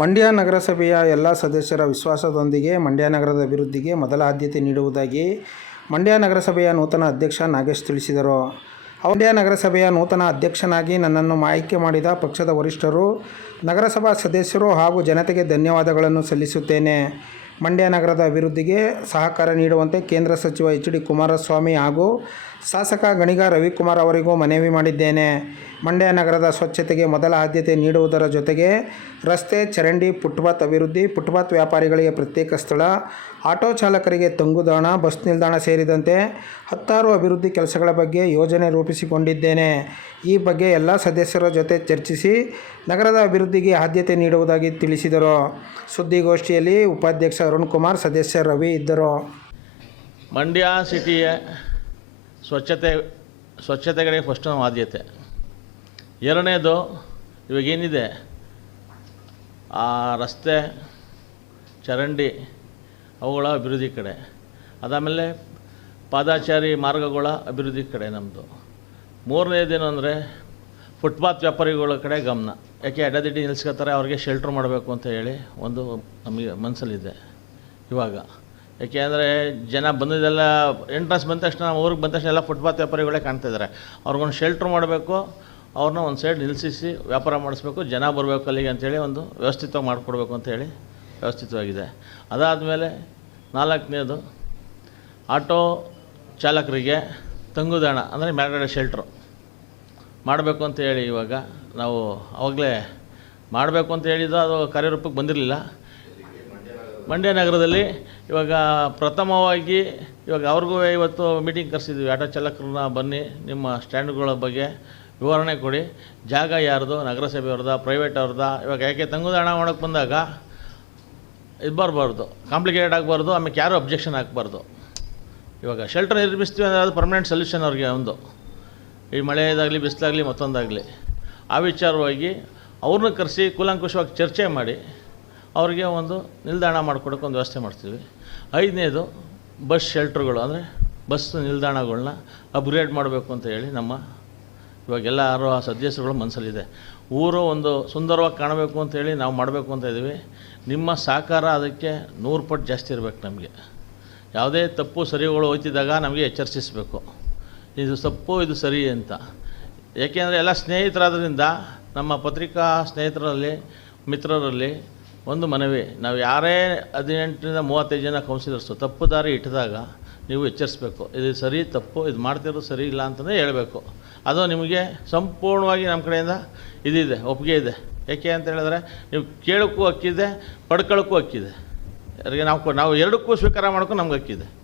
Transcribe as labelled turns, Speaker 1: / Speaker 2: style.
Speaker 1: ಮಂಡ್ಯ ನಗರಸಭೆಯ ಎಲ್ಲ ಸದಸ್ಯರ ವಿಶ್ವಾಸದೊಂದಿಗೆ ಮಂಡ್ಯ ನಗರದ ಅಭಿವೃದ್ಧಿಗೆ ಮೊದಲ ಆದ್ಯತೆ ನೀಡುವುದಾಗಿ ಮಂಡ್ಯ ನಗರಸಭೆಯ ನೂತನ ಅಧ್ಯಕ್ಷ ನಾಗೇಶ್ ತಿಳಿಸಿದರು. ಮಂಡ್ಯ ನಗರಸಭೆಯ ನೂತನ ಅಧ್ಯಕ್ಷನಾಗಿ ನನ್ನನ್ನು ಆಯ್ಕೆ ಮಾಡಿದ ಪಕ್ಷದ ವರಿಷ್ಠರು, ನಗರಸಭಾ ಸದಸ್ಯರು ಹಾಗೂ ಜನತೆಗೆ ಧನ್ಯವಾದಗಳನ್ನು ಸಲ್ಲಿಸುತ್ತೇನೆ. ಮಂಡ್ಯ ನಗರದ ಅಭಿವೃದ್ಧಿಗೆ ಸಹಕಾರ ನೀಡುವಂತೆ ಕೇಂದ್ರ ಸಚಿವ ಎಚ್ ಡಿ ಕುಮಾರಸ್ವಾಮಿ ಹಾಗೂ ಶಾಸಕ ಗಣಿಗ ರವಿಕುಮಾರ್ ಅವರಿಗೂ ಮನವಿ ಮಾಡಿದ್ದೇನೆ. ಮಂಡ್ಯ ನಗರದ ಸ್ವಚ್ಛತೆಗೆ ಮೊದಲ ಆದ್ಯತೆ ನೀಡುವುದರ ಜೊತೆಗೆ ರಸ್ತೆ, ಚರಂಡಿ, ಫುಟ್ಪಾತ್ ಅಭಿವೃದ್ಧಿ, ಫುಟ್ಪಾತ್ ವ್ಯಾಪಾರಿಗಳಿಗೆ ಪ್ರತ್ಯೇಕ ಸ್ಥಳ, ಆಟೋ ಚಾಲಕರಿಗೆ ತಂಗುದಾಣ, ಬಸ್ ನಿಲ್ದಾಣ ಸೇರಿದಂತೆ ಹತ್ತಾರು ಅಭಿವೃದ್ಧಿ ಕೆಲಸಗಳ ಬಗ್ಗೆ ಯೋಜನೆ ರೂಪಿಸಿಕೊಂಡಿದ್ದೇನೆ. ಈ ಬಗ್ಗೆ ಎಲ್ಲ ಸದಸ್ಯರ ಜೊತೆ ಚರ್ಚಿಸಿ ನಗರದ ಅಭಿವೃದ್ಧಿಗೆ ಆದ್ಯತೆ ನೀಡುವುದಾಗಿ ತಿಳಿಸಿದರು. ಸುದ್ದಿಗೋಷ್ಠಿಯಲ್ಲಿ ಉಪಾಧ್ಯಕ್ಷ ಅರುಣ್ ಕುಮಾರ್ ಸದಸ್ಯ ರವಿ ಇದ್ದರು.
Speaker 2: ಮಂಡ್ಯ ಸಿಟಿಯ ಸ್ವಚ್ಛತೆ ಸ್ವಚ್ಛತೆಗಳಿಗೆ ಫಸ್ಟ್ ನಾವು ಆದ್ಯತೆ. ಎರಡನೇದು ಇವಾಗೇನಿದೆ? ಆ ರಸ್ತೆ, ಚರಂಡಿ ಅವುಗಳ ಅಭಿವೃದ್ಧಿ ಕಡೆ. ಅದಾದಮೇಲೆ ಪಾದಾಚಾರಿ ಮಾರ್ಗಗಳ ಅಭಿವೃದ್ಧಿ ಕಡೆ ನಮ್ಮದು ಮೂರನೇದೇನು ಅಂದರೆ ಫುಟ್ಪಾತ್ ವ್ಯಾಪಾರಿಗಳ ಕಡೆ ಗಮನ. ಯಾಕೆ ಅಡ್ಡದಿಡ್ಡಿ ನಿಲ್ಸ್ಕೊತಾರೆ, ಅವ್ರಿಗೆ ಶೆಲ್ಟ್ರ್ ಮಾಡಬೇಕು ಅಂತ ಹೇಳಿ ಒಂದು ನಮಗೆ ಮನಸ್ಸಲ್ಲಿದೆ ಇವಾಗ. ಯಾಕೆ ಅಂದರೆ ಜನ ಬಂದಿದ್ದೆಲ್ಲ ಎಂಟ್ರೆನ್ಸ್ ಬಂದ ತಕ್ಷಣ ಊರಿಗೆ ಬಂದ ತಕ್ಷಣ ಎಲ್ಲ ಫುಟ್ಪಾತ್ ವ್ಯಾಪಾರಿಗಳೇ ಕಾಣ್ತಾ ಇದ್ದಾರೆ. ಅವ್ರಿಗೊಂದು ಶೆಲ್ಟ್ರ್ ಮಾಡಬೇಕು, ಅವ್ರನ್ನ ಒಂದು ಸೈಡ್ ನಿಲ್ಲಿಸಿ ವ್ಯಾಪಾರ ಮಾಡಿಸ್ಬೇಕು, ಜನ ಬರಬೇಕು ಅಲ್ಲಿಗೆ ಅಂಥೇಳಿ ಒಂದು ವ್ಯವಸ್ಥಿತವಾಗಿ ಮಾಡಿಕೊಡ್ಬೇಕು ಅಂಥೇಳಿ ವ್ಯವಸ್ಥಿತವಾಗಿದೆ. ಅದಾದಮೇಲೆ ನಾಲ್ಕನೇದು ಆಟೋ ಚಾಲಕರಿಗೆ ತಂಗುದಾಣ, ಅಂದರೆ ಮ್ಯಾಗಡೆ ಶೆಲ್ಟ್ರು ಮಾಡಬೇಕು ಅಂತ ಹೇಳಿ ಇವಾಗ ನಾವು ಅವಾಗಲೇ ಮಾಡಬೇಕು ಅಂತ ಹೇಳಿದ್ದು ಅದು ಕಾರ್ಯರೂಪಕ್ಕೆ ಬಂದಿರಲಿಲ್ಲ. ಮಂಡ್ಯ ನಗರದಲ್ಲಿ ಇವಾಗ ಪ್ರಥಮವಾಗಿ ಇವಾಗ ಅವ್ರಿಗೂ ಇವತ್ತು ಮೀಟಿಂಗ್ ಕರೆಸಿದ್ವಿ. ಆಟೋ ಚಾಲಕರನ್ನ ಬನ್ನಿ, ನಿಮ್ಮ ಸ್ಟ್ಯಾಂಡ್ಗಳ ಬಗ್ಗೆ ವಿವರಣೆ ಕೊಡಿ. ಜಾಗ ಯಾರ್ದು? ನಗರಸಭೆಯವ್ರದ್ದ? ಪ್ರೈವೇಟ್ ಅವ್ರದ್ದು? ಇವಾಗ ಯಾಕೆ ತಂಗುದಾಣ ಮಾಡೋಕ್ಕೆ ಬಂದಾಗ ಇದು ಬರಬಾರ್ದು. ಕಾಂಪ್ಲಿಕೇಟೆಡ್ ಆಗಬಾರ್ದು. ಆಮೇಲೆ ಯಾರೂ ಅಬ್ಜೆಕ್ಷನ್ ಹಾಕ್ಬಾರ್ದು. ಇವಾಗ ಶೆಲ್ಟರ್ ನಿರ್ಮಿಸ್ತೀವಿ ಅಂದರೆ ಅದು ಪರ್ಮನೆಂಟ್ ಸೊಲ್ಯೂಷನ್ ಅವ್ರಿಗೆ ಒಂದು. ಈ ಮಳೆಯದಾಗಲಿ ಬಿಸಿಲಾಗಲಿ ಮತ್ತೊಂದಾಗಲಿ. ಆ ವಿಚಾರವಾಗಿ ಅವ್ರನ್ನ ಕರೆಸಿ ಕೂಲಂಕುಷವಾಗಿ ಚರ್ಚೆ ಮಾಡಿ. ಅವ್ರಿಗೆ ಒಂದು ನಿಲ್ದಾಣ ಮಾಡಿಕೊಡೋಕೆ ಒಂದು ವ್ಯವಸ್ಥೆ ಮಾಡ್ತೀವಿ. ಐದನೇದು ಬಸ್ ಶೆಲ್ಟ್ರುಗಳು ಅಂದರೆ ಬಸ್ ನಿಲ್ದಾಣಗಳನ್ನ ಅಪ್ಗ್ರೇಡ್ ಮಾಡಬೇಕು ಅಂತ ಹೇಳಿ ನಮ್ಮ ಇವಾಗೆಲ್ಲ ಆರೋ ಆ ಸದಸ್ಯರುಗಳ ಮನಸ್ಸಲ್ಲಿದೆ ಊರು ಒಂದು ಸುಂದರವಾಗಿ ಕಾಣಬೇಕು ಅಂತೇಳಿ ನಾವು ಮಾಡಬೇಕು ಅಂತ ಇದ್ದೀವಿ. ನಿಮ್ಮ ಸಹಕಾರ ಅದಕ್ಕೆ ನೂರು ಪಟ್ಟು ಜಾಸ್ತಿ ಇರಬೇಕು ನಮಗೆ. ಯಾವುದೇ ತಪ್ಪು ಸರಿಗಳು ಹೋಯ್ತಿದ್ದಾಗ ನಮಗೆ ಎಚ್ಚರಿಸಬೇಕು ಇದು ತಪ್ಪು, ಇದು ಸರಿ ಅಂತ. ಏಕೆಂದರೆ ಎಲ್ಲ ಸ್ನೇಹಿತರಾದ್ರಿಂದ ನಮ್ಮ ಪತ್ರಿಕಾ ಸ್ನೇಹಿತರಲ್ಲಿ, ಮಿತ್ರರಲ್ಲಿ ಒಂದು ಮನವಿ, ನಾವು ಯಾರೇ ಹದಿನೆಂಟರಿಂದ ಮೂವತ್ತೈದು ಜನ ಕೌನ್ಸಿಲರ್ಸು ತಪ್ಪು ದಾರಿ ಇಟ್ಟಿದಾಗ ನೀವು ಎಚ್ಚರಿಸ್ಬೇಕು. ಇದು ಸರಿ, ತಪ್ಪು, ಇದು ಮಾಡ್ತಿರೋದು ಸರಿ ಇಲ್ಲ ಅಂತಲೇ ಹೇಳಬೇಕು. ಅದು ನಿಮಗೆ ಸಂಪೂರ್ಣವಾಗಿ ನಮ್ಮ ಕಡೆಯಿಂದ ಇದಿದೆ, ಒಪ್ಪಿಗೆ ಇದೆ. ಏಕೆ ಅಂತ ಹೇಳಿದ್ರೆ, ನೀವು ಕೇಳೋಕ್ಕೂ ಹಕ್ಕಿದೆ ಪಡ್ಕೊಳ್ಳೋಕ್ಕೂ ಹಕ್ಕಿದೆ. ಯಾರಿಗೆ ನಾವು ನಾವು ಎರಡಕ್ಕೂ ಸ್ವೀಕಾರ ಮಾಡೋಕ್ಕೂ ನಮ್ಗೆ ಹಕ್ಕಿದೆ.